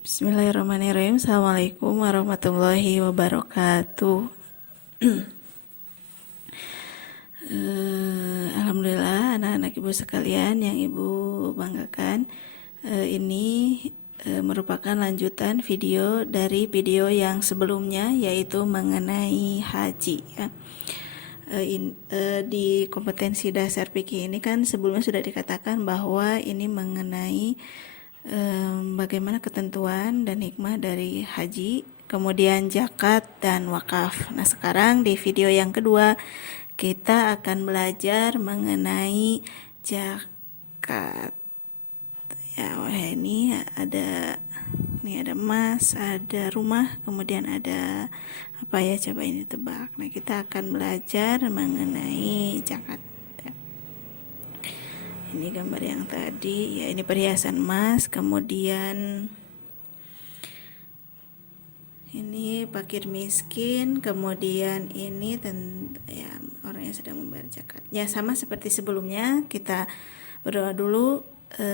Bismillahirrahmanirrahim. Assalamualaikum warahmatullahi wabarakatuh. Alhamdulillah anak-anak ibu sekalian yang ibu banggakan, ini merupakan lanjutan video dari video yang sebelumnya, yaitu mengenai haji ya. Di kompetensi dasar fikih ini kan sebelumnya sudah dikatakan bahwa ini mengenai bagaimana ketentuan dan hikmah dari haji, kemudian zakat dan wakaf. Nah, sekarang di video yang kedua kita akan belajar mengenai zakat. Ya, wah ini ada emas, ada rumah, kemudian ada apa ya, coba ini tebak. Nah, kita akan belajar mengenai zakat. Ini gambar yang tadi, ya ini perhiasan emas, kemudian ini fakir miskin, kemudian ini ya orang yang sedang membayar zakat. Ya sama seperti sebelumnya, kita berdoa dulu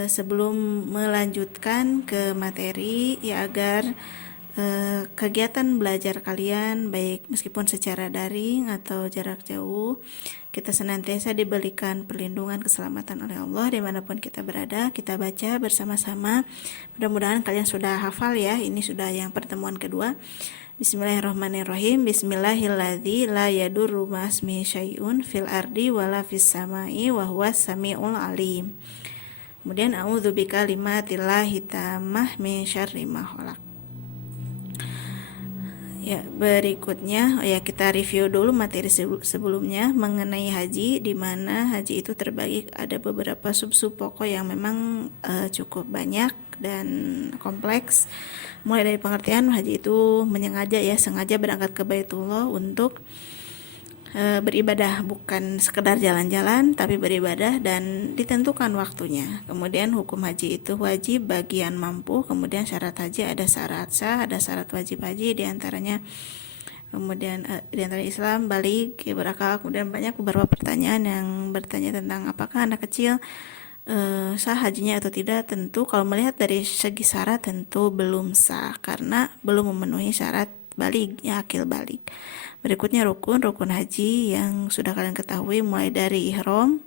sebelum melanjutkan ke materi, ya agar kegiatan belajar kalian, baik meskipun secara daring atau jarak jauh, kita senantiasa diberikan perlindungan keselamatan oleh Allah dimanapun kita berada. Kita baca bersama-sama, mudah-mudahan kalian sudah hafal ya. Ini sudah yang pertemuan kedua. Bismillahirrahmanirrahim. Bismillahilladzi la yadurru ma'asmihi syai'un fil ardi wala fis samai wa huwas samiul alim. Kemudian a'udzu bikalimatillahi tammah min syarri ma khalaq. Ya, berikutnya ya kita review dulu materi sebelumnya mengenai haji, di mana haji itu terbagi ada beberapa sub-sub pokok yang memang cukup banyak dan kompleks. Mulai dari pengertian haji itu sengaja berangkat ke Baitullah untuk beribadah, bukan sekedar jalan-jalan tapi beribadah dan ditentukan waktunya. Kemudian hukum haji itu wajib bagi yang mampu, kemudian syarat haji ada syarat sah, ada syarat wajib haji, diantaranya kemudian diantara Islam, balik, berakal. Kemudian banyak beberapa pertanyaan yang bertanya tentang apakah anak kecil sah hajinya atau tidak. Tentu kalau melihat dari segi syarat tentu belum sah karena belum memenuhi syarat balik, ya akil balik. Berikutnya rukun haji yang sudah kalian ketahui, mulai dari ihram,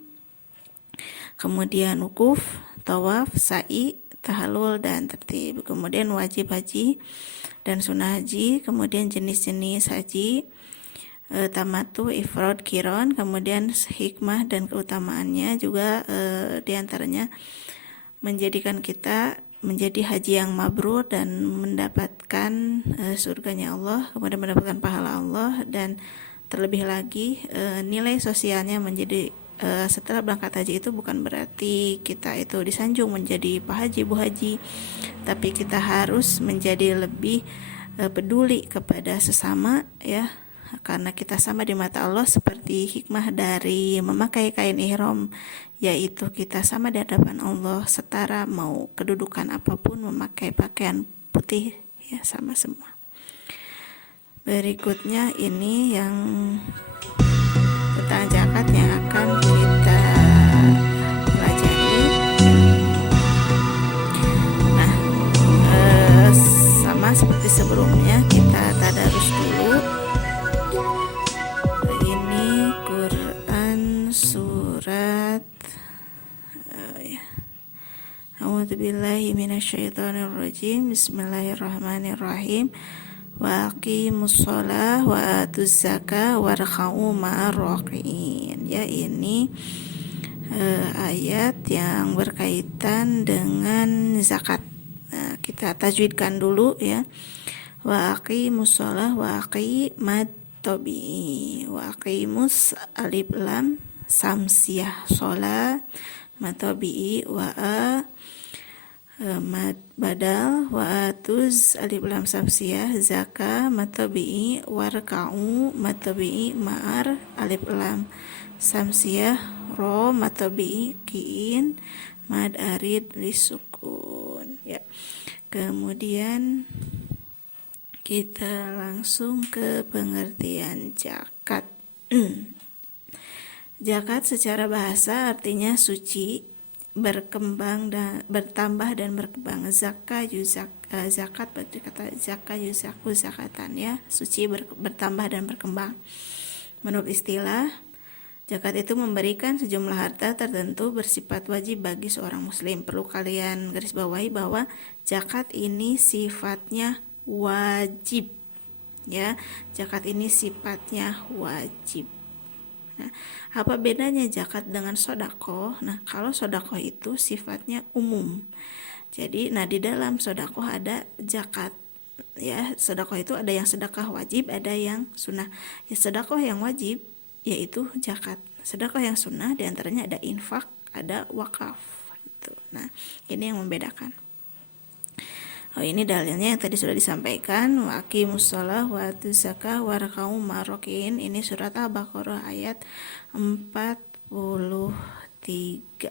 kemudian wukuf, tawaf, sa'i, tahallul dan tertib. Kemudian wajib haji dan sunnah haji, kemudian jenis-jenis haji, tamatu, ifrad, qiran, kemudian hikmah dan keutamaannya juga diantaranya menjadikan kita menjadi haji yang mabrur dan mendapatkan surganya Allah, kemudian mendapatkan pahala Allah, dan terlebih lagi nilai sosialnya menjadi setelah berangkat haji itu bukan berarti kita itu disanjung menjadi pak haji, bu haji, tapi kita harus menjadi lebih peduli kepada sesama ya, karena kita sama di mata Allah. Seperti hikmah dari memakai kain ihram, yaitu kita sama di hadapan Allah, setara mau kedudukan apapun memakai pakaian putih ya, sama semua. Berikutnya ini yang tentang zakat yang akan kita pelajari. Nah, sama seperti sebelumnya kita tadarus dulu. Ini Quran surat A'udzubillahi minasyaitonirrajim. Bismillahirrahmanirrahim. Wa aqimus shalah wa atuz zakah warka'u ma'ar raqiin. Ya, ini ayat yang berkaitan dengan zakat. Nah, kita tajwidkan dulu ya. Wa aqimus shalah, wa aqimat tabi'i, wa aqimus alif lam samsiyah shalah matabi'i, wa mad badal, wa atuz alif lam samsiyah zaka matabi'i, warka'u matabi'i ma'ar alif lam samsiyah ro matabi'i kiin mad arid lisukun ya. Kemudian kita langsung ke pengertian zakat. Zakat secara bahasa artinya suci berkembang dan bertambah dan berkembang. Zakat berarti kata zaka yuzaku zakatan ya, suci bertambah dan berkembang. Menurut istilah, zakat itu memberikan sejumlah harta tertentu bersifat wajib bagi seorang muslim. Perlu kalian garis bawahi bahwa zakat ini sifatnya wajib ya. Zakat ini sifatnya wajib. Nah, apa bedanya zakat dengan sodako? Nah, kalau sodako itu sifatnya umum. Jadi, nah di dalam sodako ada zakat. Ya, sodako itu ada yang sedekah wajib, ada yang sunnah. Ya, sodako yang wajib yaitu zakat. Sedekah yang sunnah diantaranya ada infak, ada wakaf. Gitu. Nah, ini yang membedakan. Oh, ini dalilnya yang tadi sudah disampaikan, wa aqimus shalah wa atuz zakah warka'u marokin. Ini surat Al-Baqarah ayat 43.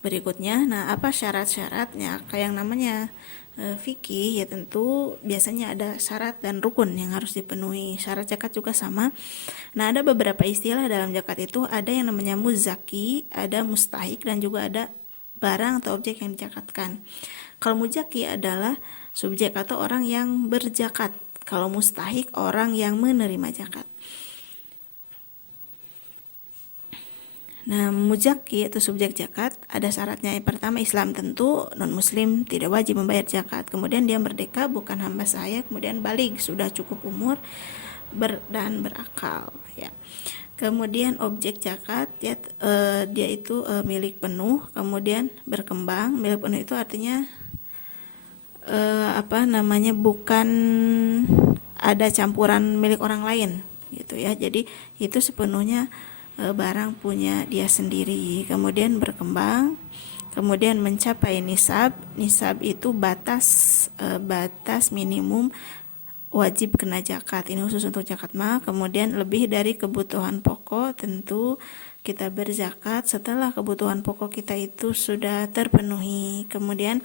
Berikutnya, nah apa syarat-syaratnya? Kayak yang namanya fikih ya tentu biasanya ada syarat dan rukun yang harus dipenuhi. Syarat zakat juga sama. Nah, ada beberapa istilah dalam zakat itu, ada yang namanya muzaki, ada mustahik, dan juga ada barang atau objek yang dizakatkan. Kalau muzaki adalah subjek atau orang yang berzakat. Kalau mustahik orang yang menerima zakat. Nah, muzaki atau subjek zakat ada syaratnya. Yang pertama, Islam, tentu non muslim tidak wajib membayar zakat. Kemudian dia merdeka, bukan hamba sahaya. Kemudian baligh, sudah cukup umur dan berakal ya. Kemudian objek zakat ya, dia itu milik penuh, kemudian berkembang. Milik penuh itu artinya bukan ada campuran milik orang lain gitu ya. Jadi itu sepenuhnya barang punya dia sendiri. Kemudian berkembang, kemudian mencapai nisab. Nisab itu batas minimum wajib kena zakat. Ini khusus untuk zakat mal. Kemudian lebih dari kebutuhan pokok, tentu kita berzakat setelah kebutuhan pokok kita itu sudah terpenuhi. Kemudian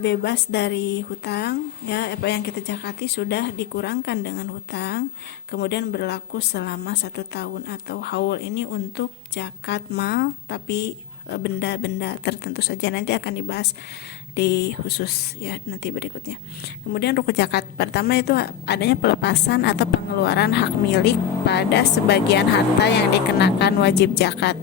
bebas dari hutang ya, apa yang kita zakati sudah dikurangkan dengan hutang. Kemudian berlaku selama 1 tahun atau haul. Ini untuk zakat mal, tapi benda-benda tertentu saja, nanti akan dibahas di khusus ya nanti berikutnya. Kemudian rukun zakat pertama itu adanya pelepasan atau pengeluaran hak milik pada sebagian harta yang dikenakan wajib zakat.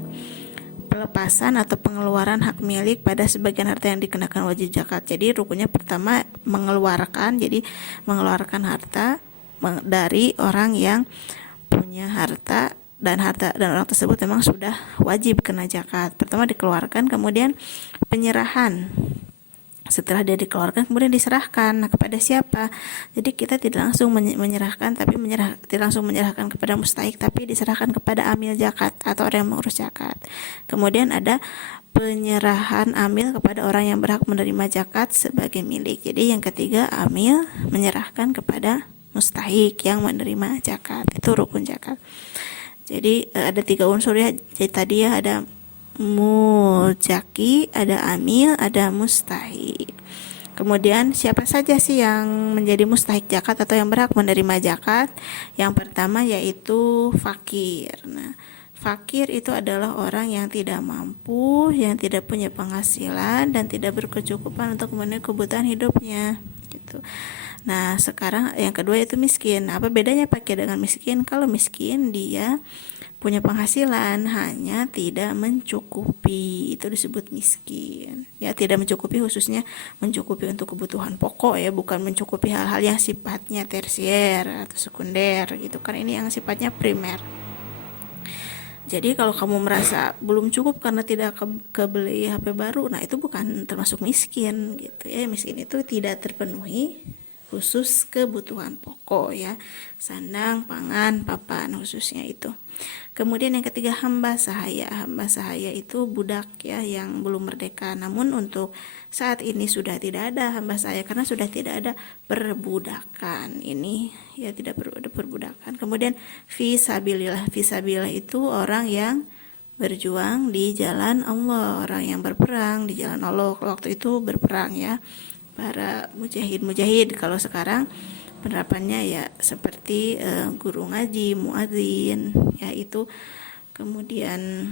Pelepasan atau pengeluaran hak milik pada sebagian harta yang dikenakan wajib zakat. Jadi rukunnya pertama mengeluarkan, jadi mengeluarkan harta dari orang yang punya harta dan orang tersebut memang sudah wajib kena zakat. Pertama dikeluarkan, kemudian penyerahan. Setelah dia dikeluarkan kemudian diserahkan. Nah, kepada siapa? Jadi kita tidak langsung menyerahkan, tapi tidak langsung menyerahkan kepada mustahik, tapi diserahkan kepada amil zakat atau orang yang mengurus zakat. Kemudian ada penyerahan amil kepada orang yang berhak menerima zakat sebagai milik. Jadi yang ketiga, amil menyerahkan kepada mustahik yang menerima zakat. Itu rukun zakat. Jadi ada 3 unsur ya. Jadi tadi ya ada muzaki, ada amil, ada mustahik. Kemudian siapa saja sih yang menjadi mustahik zakat atau yang berhak menerima zakat? Yang pertama yaitu fakir. Nah, fakir itu adalah orang yang tidak mampu, yang tidak punya penghasilan dan tidak berkecukupan untuk memenuhi kebutuhan hidupnya gitu. Nah, sekarang yang kedua itu miskin. Apa bedanya fakir dengan miskin? Kalau miskin dia punya penghasilan hanya tidak mencukupi, itu disebut miskin ya, tidak mencukupi, khususnya mencukupi untuk kebutuhan pokok ya, bukan mencukupi hal-hal yang sifatnya tersier atau sekunder gitu kan, ini yang sifatnya primer. Jadi kalau kamu merasa belum cukup karena tidak kebeli HP baru, nah itu bukan termasuk miskin gitu ya. Miskin itu tidak terpenuhi khusus kebutuhan pokok ya, sandang, pangan, papan khususnya itu. Kemudian yang ketiga hamba sahaya. Hamba sahaya itu budak ya yang belum merdeka. Namun untuk saat ini sudah tidak ada hamba sahaya karena sudah tidak ada perbudakan. Ini ya tidak ada perbudakan. Kemudian fisabilillah. Fisabilillah itu orang yang berjuang di jalan Allah, orang yang berperang di jalan Allah. Waktu itu berperang ya, para mujahid. Kalau sekarang penerapannya ya seperti guru ngaji, muadzin ya, itu kemudian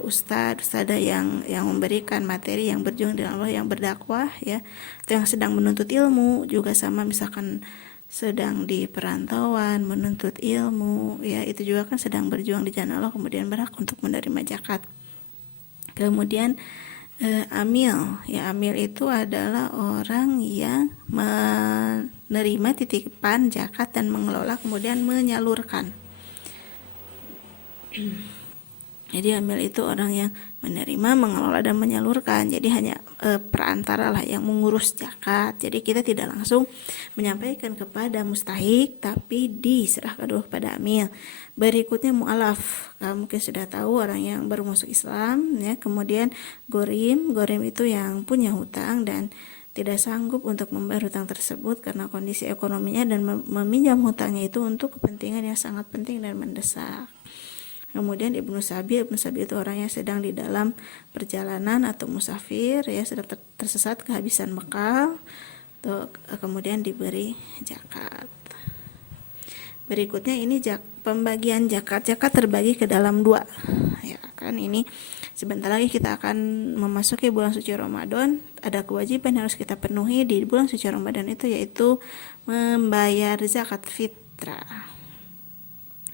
ustadzah yang memberikan materi, yang berjuang dengan Allah, yang berdakwah ya, atau yang sedang menuntut ilmu juga sama, misalkan sedang di perantauan menuntut ilmu ya, itu juga kan sedang berjuang di jalan Allah, kemudian berhak untuk menerima zakat. Kemudian amil ya, amil itu adalah orang yang menerima titipan zakat dan mengelola kemudian menyalurkan. Jadi amil itu orang yang menerima, mengelola dan menyalurkan. Jadi hanya perantara lah yang mengurus zakat. Jadi kita tidak langsung menyampaikan kepada mustahik, tapi diserahkan dulu kepada amil. Berikutnya mu'alaf. Kamu mungkin sudah tahu, orang yang baru masuk Islam ya. Kemudian gorim itu yang punya hutang dan tidak sanggup untuk membayar hutang tersebut karena kondisi ekonominya, dan meminjam hutangnya itu untuk kepentingan yang sangat penting dan mendesak. Kemudian Ibnu Sabil itu orang yang sedang di dalam perjalanan atau musafir ya, sedang tersesat kehabisan bekal, kemudian diberi zakat. Berikutnya ini pembagian zakat. Zakat terbagi ke dalam dua ya kan. Ini sebentar lagi kita akan memasuki bulan suci Ramadan. Ada kewajiban yang harus kita penuhi di bulan suci Ramadan itu, yaitu membayar zakat fitrah.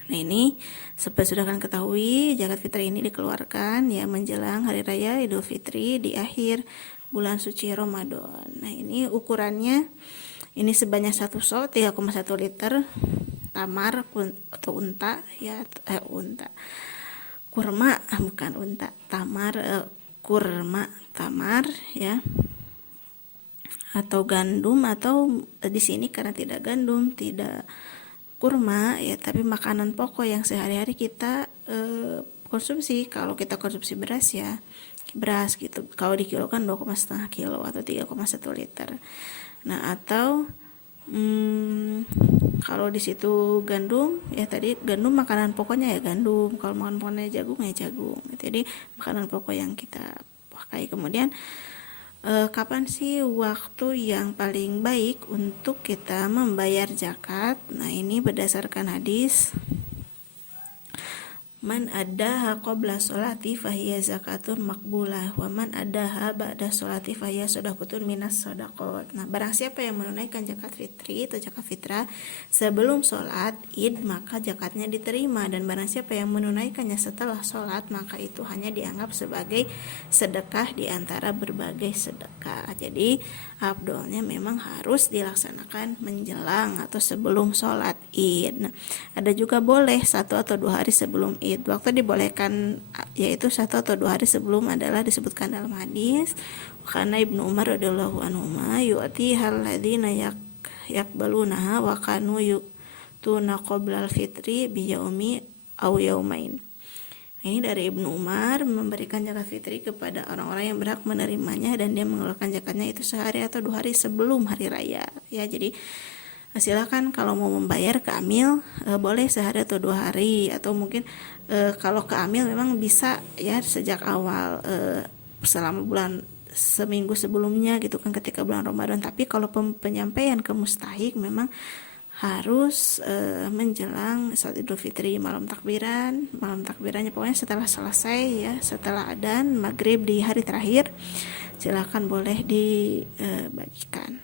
Nah ini seperti sudah kalian ketahui, zakat fitrah ini dikeluarkan ya menjelang hari raya Idul Fitri di akhir bulan suci Ramadan. Nah ini ukurannya ini sebanyak 1 so 3,1 liter tamar atau unta ya, unta kurma, bukan unta, tamar, kurma tamar ya, atau gandum, atau di sini karena tidak gandum, tidak kurma ya, tapi makanan pokok yang sehari-hari kita konsumsi. Kalau kita konsumsi beras ya beras gitu, kalau dikilokan 2,5 kilo atau 3,1 liter. Nah atau kalau di situ gandum ya, tadi gandum makanan pokoknya ya gandum, kalau makanan pokoknya jagung ya jagung. Jadi makanan pokok yang kita pakai. Kemudian kapan sih waktu yang paling baik untuk kita membayar zakat? Nah ini berdasarkan hadis, man addaha qabla sholati fahiya zakatun makbulah wa man addaha ba'da sholati fahiya shadaqatun minas shadaqat. Nah barang siapa yang menunaikan zakat fitri atau zakat fitrah sebelum sholat id, maka zakatnya diterima, dan barang siapa yang menunaikannya setelah sholat, maka itu hanya dianggap sebagai sedekah di antara berbagai sedekah. Jadi afdolnya memang harus dilaksanakan menjelang atau sebelum sholat id. Nah, ada juga boleh 1 atau 2 hari sebelum id. Waktu dibolehkan yaitu 1 atau 2 hari sebelum adalah disebutkan dalam hadis, karena Ibnu Umar radhiyallahu anhu yu'ti halladzina yakbalunaha wa kanu yu'tuna qoblal fitri bi yaumi aw yaumain. Ini dari Ibnu Umar memberikan zakat fitri kepada orang-orang yang berhak menerimanya, dan dia mengeluarkan zakatnya itu sehari atau 2 hari sebelum hari raya ya. Jadi silakan kalau mau membayar ke amil boleh sehari atau 2 hari, atau mungkin kalau ke amil memang bisa ya sejak awal, selama bulan seminggu sebelumnya gitu kan, ketika bulan Ramadan. Tapi kalau penyampaian ke mustahik memang harus menjelang saat Idul Fitri, malam takbirannya pokoknya setelah selesai ya, setelah adzan maghrib di hari terakhir, silakan boleh dibagikan.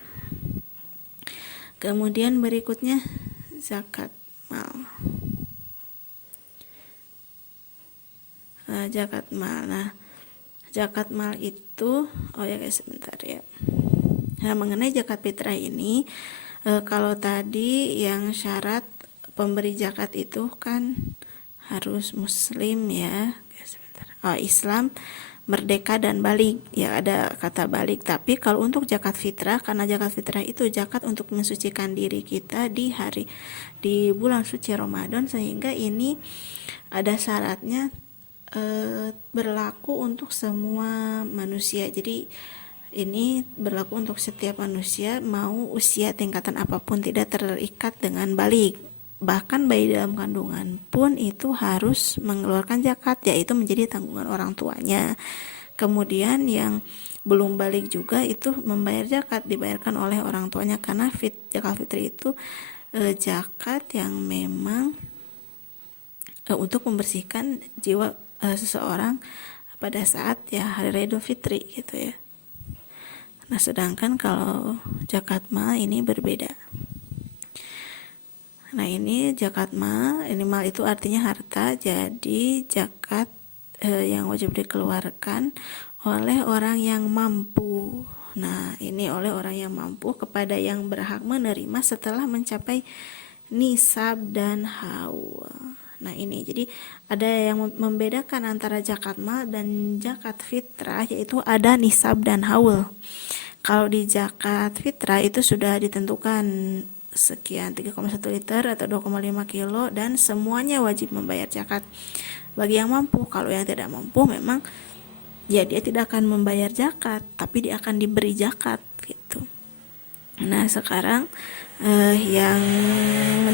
Kemudian berikutnya zakat mal. Zakat mal. Nah, zakat mal itu guys sebentar ya. Nah, mengenai zakat fitrah ini, kalau tadi yang syarat pemberi zakat itu kan harus muslim ya. Sebentar. Islam, merdeka dan balik ya, ada kata balik. Tapi kalau untuk zakat fitrah, karena zakat fitrah itu zakat untuk mensucikan diri kita di bulan suci Ramadan, sehingga ini ada syaratnya berlaku untuk semua manusia. Jadi ini berlaku untuk setiap manusia, mau usia tingkatan apapun, tidak terikat dengan balik. Bahkan bayi dalam kandungan pun itu harus mengeluarkan zakat, yaitu menjadi tanggungan orang tuanya. Kemudian yang belum balik juga itu membayar zakat, dibayarkan oleh orang tuanya, karena zakat fitri itu zakat yang memang untuk membersihkan jiwa seseorang pada saat ya hari raya Idul Fitri gitu ya. Nah, sedangkan kalau zakat mal ini berbeda. Nah, ini zakat mal, ini mal itu artinya harta, jadi zakat yang wajib dikeluarkan oleh orang yang mampu. Nah, ini oleh orang yang mampu kepada yang berhak menerima setelah mencapai nisab dan haul. Nah, ini jadi ada yang membedakan antara zakat mal dan zakat fitrah, yaitu ada nisab dan haul. Kalau di zakat fitrah itu sudah ditentukan sekian 3,1 liter atau 2,5 kilo dan semuanya wajib membayar zakat bagi yang mampu. Kalau yang tidak mampu memang ya dia tidak akan membayar zakat, tapi dia akan diberi zakat gitu. Nah, sekarang yang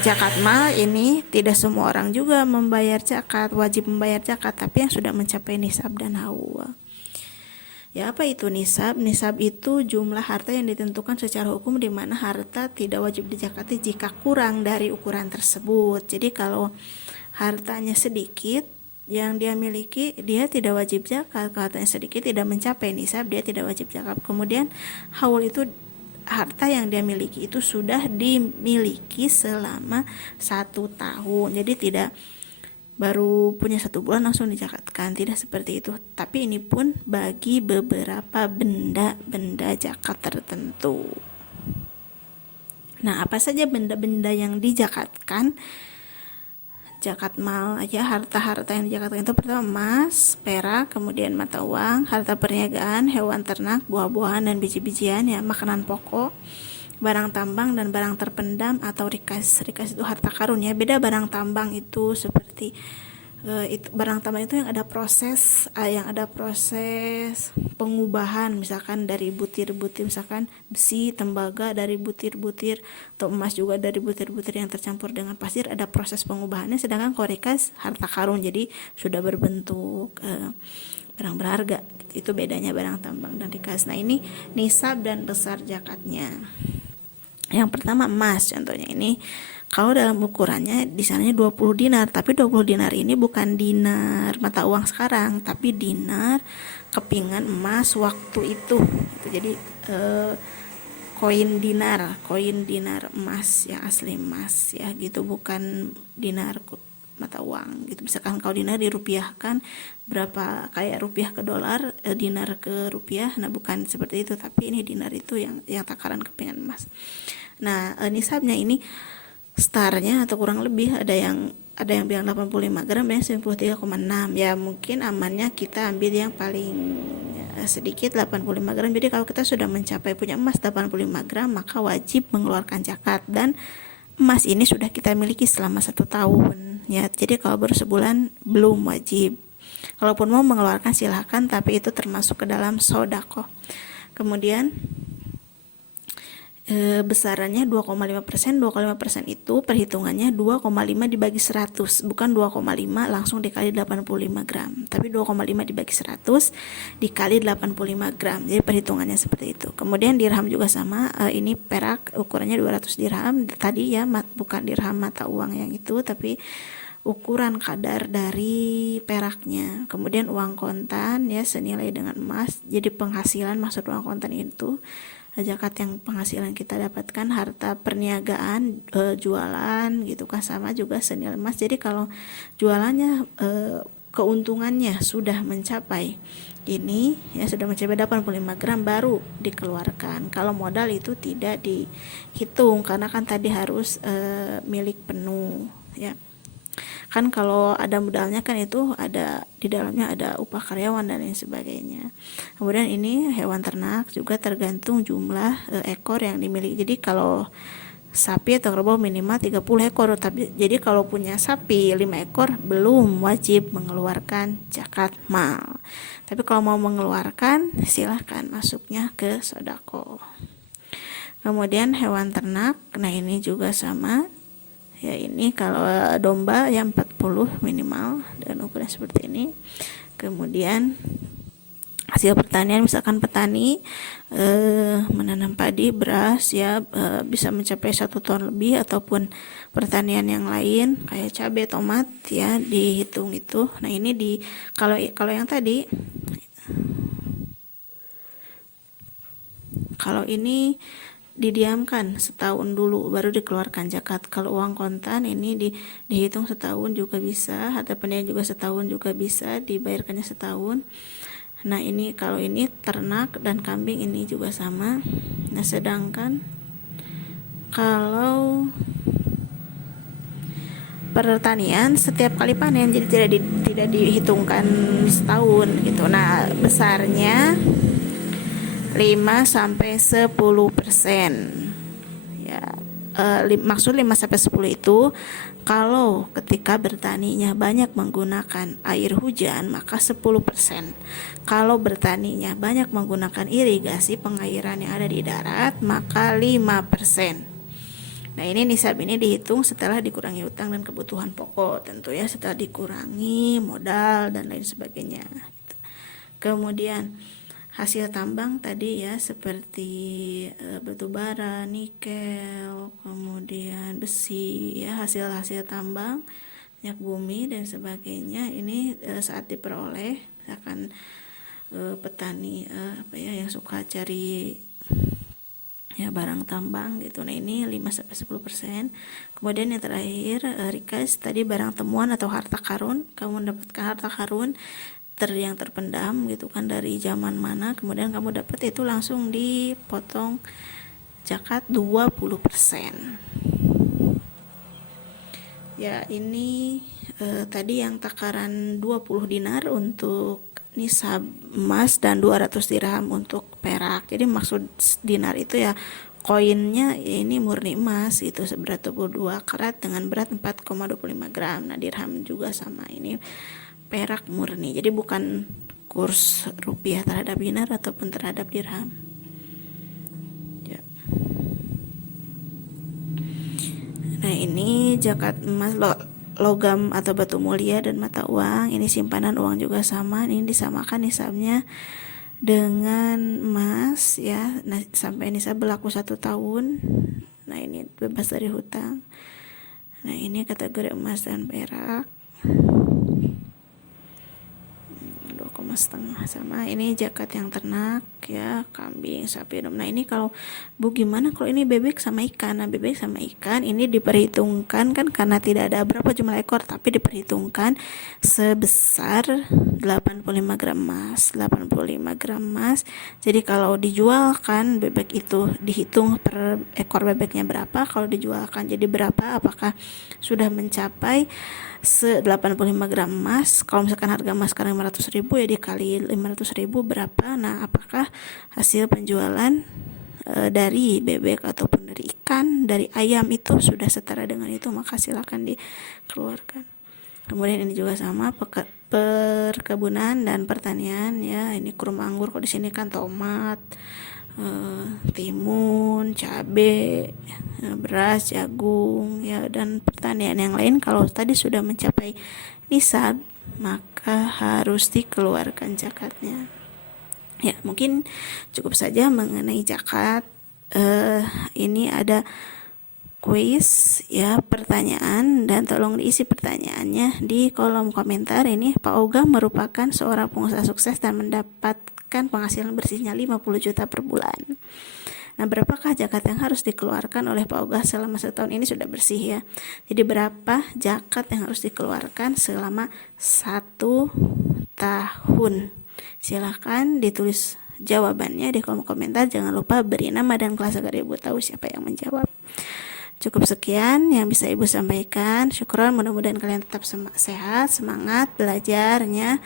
zakat mal ini tidak semua orang juga membayar zakat, wajib membayar zakat, tapi yang sudah mencapai nisab dan haul. Ya, apa itu nisab? Nisab itu jumlah harta yang ditentukan secara hukum di mana harta tidak wajib dizakati jika kurang dari ukuran tersebut. Jadi kalau hartanya sedikit yang dia miliki, dia tidak wajib zakat. Kalau hartanya sedikit tidak mencapai nisab, dia tidak wajib zakat. Kemudian haul itu harta yang dia miliki itu sudah dimiliki selama 1 tahun. Jadi tidak baru punya 1 bulan langsung dizakatkan, tidak seperti itu. Tapi ini pun bagi beberapa benda zakat tertentu. Nah, apa saja benda-benda yang dizakatkan? Zakat mal aja, harta-harta yang dizakatkan itu pertama emas, perak, kemudian mata uang, harta perniagaan, hewan ternak, buah-buahan dan biji-bijian ya, makanan pokok, barang tambang dan barang terpendam atau rikas. Rikas itu harta karun ya. Beda barang tambang itu seperti itu barang tambang itu yang ada proses pengubahan, misalkan dari butir-butir, misalkan besi, tembaga dari butir-butir, atau emas juga dari butir-butir yang tercampur dengan pasir, ada proses pengubahannya. Sedangkan kalau rikas harta karun, jadi sudah berbentuk barang berharga. Itu bedanya barang tambang dan rikas. Nah, ini nisab dan besar zakatnya. Yang pertama emas, contohnya ini kalau dalam ukurannya di sananya 20 dinar, tapi 20 dinar ini bukan dinar mata uang sekarang, tapi dinar kepingan emas waktu itu. Jadi koin dinar emas yang asli emas ya gitu, bukan dinar mata uang gitu. Misalkan kalau dinar dirupiahkan berapa, kayak rupiah ke dolar, dinar ke rupiah. Nah, bukan seperti itu, tapi ini dinar itu yang takaran kepingan emas. Nah, nisabnya ini startnya atau kurang lebih ada yang bilang 85 gram dan 93,6 ya. Mungkin amannya kita ambil yang paling sedikit 85 gram. Jadi kalau kita sudah mencapai punya emas 85 gram maka wajib mengeluarkan zakat, dan emas ini sudah kita miliki selama 1 tahun ya. Jadi kalau baru sebulan belum wajib. Kalaupun mau mengeluarkan silahkan, tapi itu termasuk ke dalam sodako. Kemudian besarannya 2,5%. 2,5% itu perhitungannya 2,5 dibagi 100, bukan 2,5 langsung dikali 85 gram, tapi 2,5 dibagi 100 dikali 85 gram. Jadi perhitungannya seperti itu. Kemudian dirham juga sama, ini perak ukurannya 200 dirham tadi ya, bukan dirham mata uang yang itu, tapi ukuran kadar dari peraknya. Kemudian uang kontan ya senilai dengan emas. Jadi penghasilan, maksud uang kontan itu zakat yang penghasilan kita dapatkan, harta perniagaan, jualan gitu kan, sama juga senilai emas. Jadi kalau jualannya keuntungannya sudah mencapai ini ya, sudah mencapai 85 gram baru dikeluarkan. Kalau modal itu tidak dihitung karena kan tadi harus milik penuh ya. Kan kalau ada modalnya kan itu ada di dalamnya ada upah karyawan dan lain sebagainya. Kemudian ini hewan ternak juga tergantung jumlah ekor yang dimiliki. Jadi kalau sapi atau kerbau minimal 30 ekor, tapi jadi kalau punya sapi 5 ekor belum wajib mengeluarkan zakat mal. Tapi kalau mau mengeluarkan silahkan masuknya ke sodako. Kemudian hewan ternak, nah ini juga sama ya. Ini kalau domba yang 40 minimal dan ukuran seperti ini. Kemudian hasil pertanian, misalkan petani menanam padi, beras ya, bisa mencapai 1 ton lebih, ataupun pertanian yang lain kayak cabai, tomat ya, dihitung itu. Nah ini kalau yang tadi, kalau ini didiamkan setahun dulu baru dikeluarkan zakat. Kalau uang kontan ini dihitung setahun juga bisa, harta benda juga setahun juga bisa, dibayarkannya setahun. Nah ini kalau ini ternak dan kambing ini juga sama. Nah sedangkan kalau pertanian setiap kali panen, jadi tidak dihitungkan setahun gitu. Nah besarnya 5-10%. Ya, maksud 5-10 itu kalau ketika bertaninya banyak menggunakan air hujan maka 10%. Kalau bertaninya banyak menggunakan irigasi pengairan yang ada di darat maka 5%. Nah ini nisab ini dihitung setelah dikurangi utang dan kebutuhan pokok, tentu ya, setelah dikurangi modal dan lain sebagainya. Kemudian hasil tambang tadi ya, seperti batu bara, nikel, kemudian besi ya, hasil tambang, minyak bumi dan sebagainya. Ini saat diperoleh, misalkan petani yang suka cari ya barang tambang gitu. Nah ini 5-10%. Kemudian yang terakhir rikas tadi, barang temuan atau harta karun. Kamu mendapatkan harta karun yang terpendam gitu kan, dari zaman mana, kemudian kamu dapat itu langsung dipotong zakat 20%. Ya ini tadi yang takaran 20 dinar untuk nisab emas dan 200 dirham untuk perak. Jadi maksud dinar itu ya koinnya ini murni emas itu, seberat 22 karat dengan berat 4,25 gram. Nah dirham juga sama, ini perak murni, jadi bukan kurs rupiah terhadap dinar ataupun terhadap dirham ya. Nah ini zakat emas, logam atau batu mulia dan mata uang. Ini simpanan uang juga sama, ini disamakan nisabnya dengan emas ya. Nah sampai nisab berlaku 1 tahun. Nah ini bebas dari hutang. Nah ini kategori emas dan perak 2,5 sama. Ini zakat yang ternak ya, kambing, sapi. Nah ini kalau Bu gimana kalau ini bebek sama ikan? Nah bebek sama ikan ini diperhitungkan kan, karena tidak ada berapa jumlah ekor, tapi diperhitungkan sebesar 85 gram emas. 85 gram emas. Jadi kalau dijualkan bebek itu dihitung per ekor bebeknya berapa, kalau dijualkan jadi berapa, apakah sudah mencapai 85 gram emas. Kalau misalkan harga emas sekarang 500.000 ya, dikali 500.000 berapa. Nah apakah hasil penjualan dari bebek ataupun dari ikan, dari ayam itu sudah setara dengan itu, maka silakan dikeluarkan. Kemudian ini juga sama, perkebunan dan pertanian ya. Ini kurma anggur, kalau di sini kan tomat, timun, cabai, beras, jagung ya, dan pertanian yang lain kalau tadi sudah mencapai nisab maka harus dikeluarkan zakatnya. Ya mungkin cukup saja mengenai zakat. Ini ada kuis ya, pertanyaan, dan tolong diisi pertanyaannya di kolom komentar. Ini Pak Oga merupakan seorang pengusaha sukses dan mendapatkan penghasilan bersihnya 50 juta per bulan. Nah berapakah zakat yang harus dikeluarkan oleh Pak Oga selama 1 tahun ini sudah bersih ya. Jadi berapa zakat yang harus dikeluarkan selama 1 tahun? Silahkan ditulis jawabannya di kolom komentar. Jangan lupa beri nama dan kelas agar Ibu tahu siapa yang menjawab. Cukup sekian yang bisa Ibu sampaikan. Syukron, mudah-mudahan kalian tetap sehat, semangat belajarnya.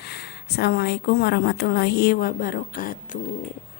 Assalamualaikum warahmatullahi wabarakatuh.